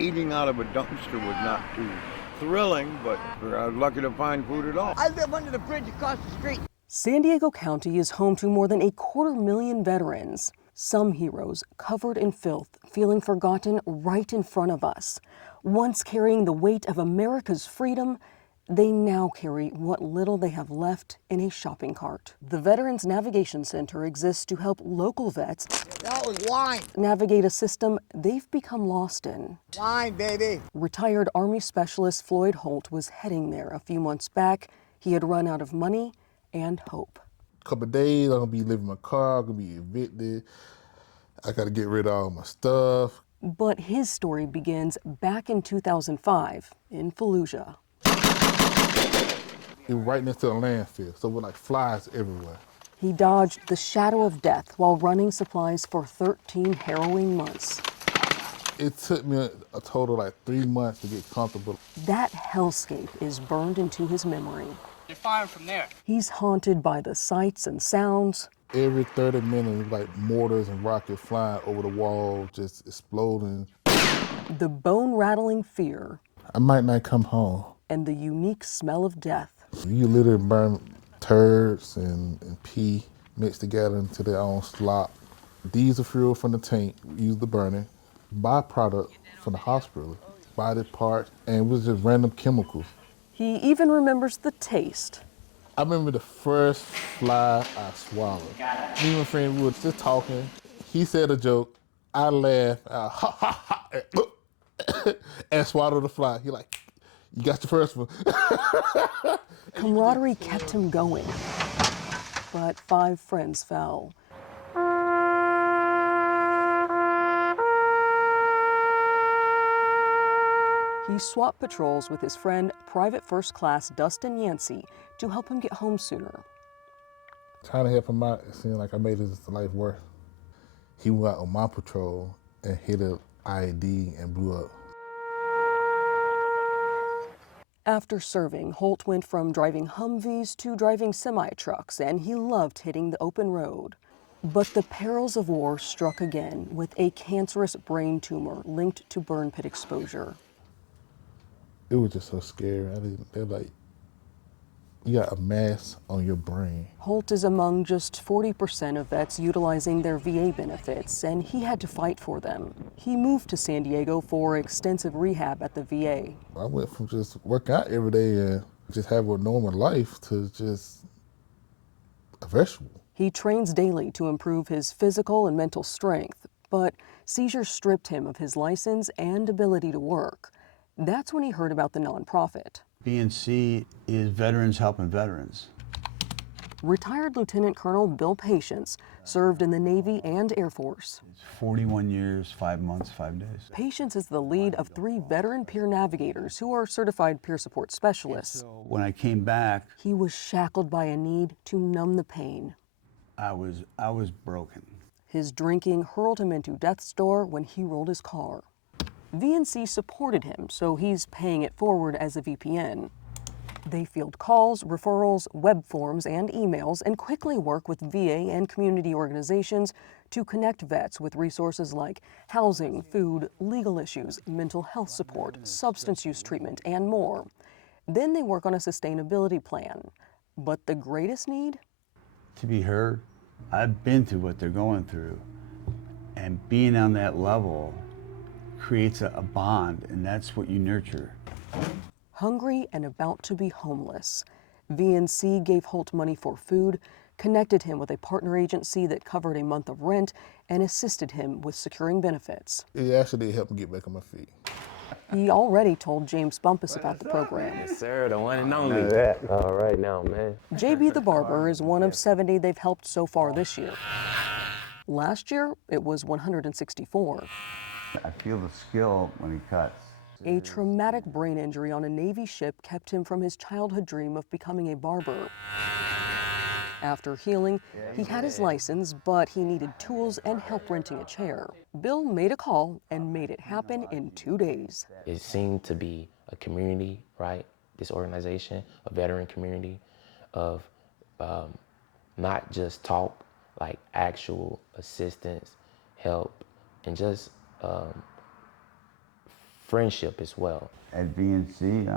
Eating out of a dumpster was not too thrilling, but I was lucky to find food at all. I live under the bridge across the street. San Diego County is home to more than 250,000 veterans. Some heroes covered in filth, feeling forgotten right in front of us. Once carrying the weight of America's freedom, they now carry what little they have left in a shopping cart. The Veterans Navigation Center exists to help local vets That was wine. navigate a system they've become lost in. Wine, baby. Retired Army Specialist Floyd Holt was heading there a few months back. He had run out of money and hope. Couple of days, I'm gonna be leaving my car, I'm gonna be evicted. I gotta get rid of all my stuff. But his story begins back in 2005 in Fallujah. It was right next to a landfill, so we're like flies everywhere. He dodged the shadow of death while running supplies for 13 harrowing months. It took me a total of like 3 months to get comfortable. That hellscape is burned into his memory. They're firing from there. He's haunted by the sights and sounds. Every 30 minutes, like mortars and rockets flying over the wall, just exploding. The bone-rattling fear. I might not come home. And the unique smell of death. You literally burn turds and pee mixed together into their own slop. Diesel fuel from the tank, used to burning. Byproduct from the hospital, body parts, and it was just random chemicals. He even remembers the taste. I remember the first fly I swallowed. Me and my friend, we were just talking. He said a joke. I laughed, ha ha ha, and swallowed the fly. He like, you got your first one. Camaraderie kept him going, but 5 friends fell. He swapped patrols with his friend, Private First Class Dustin Yancey, to help him get home sooner. Trying to help him out, it seemed like I made his life worse. He went out on my patrol and hit an IED and blew up. After serving, Holt went from driving Humvees to driving semi-trucks, and he loved hitting the open road. But the perils of war struck again with a cancerous brain tumor linked to burn pit exposure. It was just so scary. They're like, you got a mass on your brain. Holt is among just 40% of vets utilizing their VA benefits, and he had to fight for them. He moved to San Diego for extensive rehab at the VA. I went from just working out every day and just having a normal life to just a vegetable. He trains daily to improve his physical and mental strength, but seizures stripped him of his license and ability to work. That's when he heard about the nonprofit. BNC is Veterans Helping Veterans. Retired Lieutenant Colonel Bill Patience served in the Navy and Air Force. It's 41 years, 5 months, 5 days. Patience is the lead of 3 veteran peer navigators who are certified peer support specialists. So when I came back, He was shackled by a need to numb the pain. I was broken. His drinking hurled him into death's door when he rolled his car. VNC supported him, so he's paying it forward as a VPN. They field calls, referrals, web forms, and emails, and quickly work with VA and community organizations to connect vets with resources like housing, food, legal issues, mental health support, substance use treatment, and more. Then they work on a sustainability plan. But the greatest need? To be heard. I've been through what they're going through, and being on that level creates a bond, and that's what you nurture. Hungry and about to be homeless, VNC gave Holt money for food, connected him with a partner agency that covered a month of rent, and assisted him with securing benefits. It actually helped me get back on my feet. He already told James Bumpus about the program. Yes, sir, the one and only. All right now, man. JB the Barber is one of 70 they've helped so far this year. Last year, it was 164. I feel the skill when he cuts. A traumatic brain injury on a Navy ship kept him from his childhood dream of becoming a barber. After healing, he had his license, but he needed tools and help renting a chair. Bill made a call and made it happen in 2 days. It seemed to be a community, right? This organization, a veteran community of not just talk, like actual assistance, help, and just friendship as well. At VNC,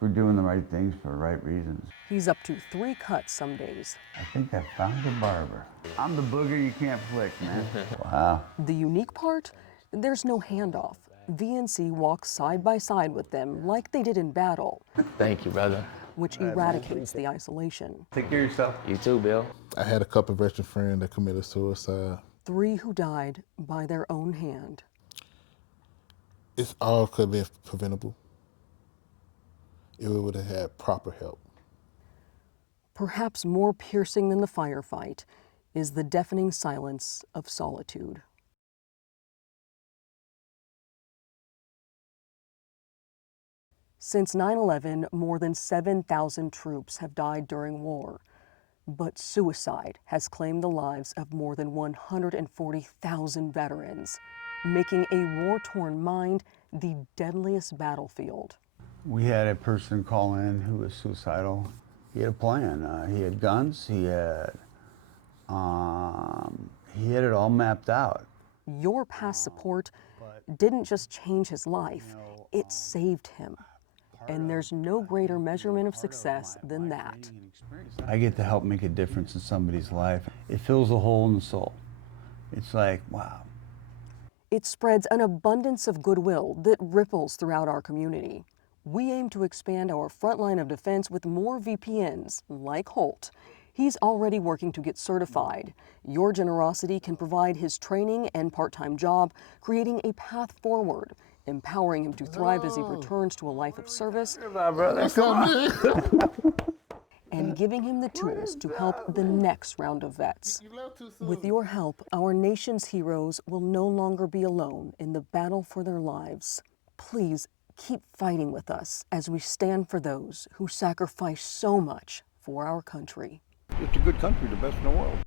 we're doing the right things for the right reasons. He's up to 3 cuts some days. I think I found a barber. I'm the booger you can't flick, man. Wow. The unique part? There's no handoff. VNC walks side by side with them like they did in battle, Thank you, brother. which eradicates the isolation. Take care of yourself. You too, Bill. I had a couple of veteran friends that committed suicide. 3 who died by their own hand. It's all could have been preventable if we would have had proper help. Perhaps more piercing than the firefight is the deafening silence of solitude. Since 9/11, more than 7,000 troops have died during war, but suicide has claimed the lives of more than 140,000 veterans, making a war-torn mind the deadliest battlefield. We had a person call in who was suicidal. He had a plan. He had guns. He had it all mapped out. Your past support didn't just change his life, it saved him. And there's no greater measurement of success than that. I get to help make a difference in somebody's life. It fills a hole in the soul. It's like, wow. It spreads an abundance of goodwill that ripples throughout our community. We aim to expand our front line of defense with more VPNs, like Holt. He's already working to get certified. Your generosity can provide his training and part-time job, creating a path forward, empowering him to thrive as he returns to a life of service, and giving him the tools to help the next round of vets. With your help, our nation's heroes will no longer be alone in the battle for their lives. Please keep fighting with us as we stand for those who sacrifice so much for our country. It's a good country, the best in the world.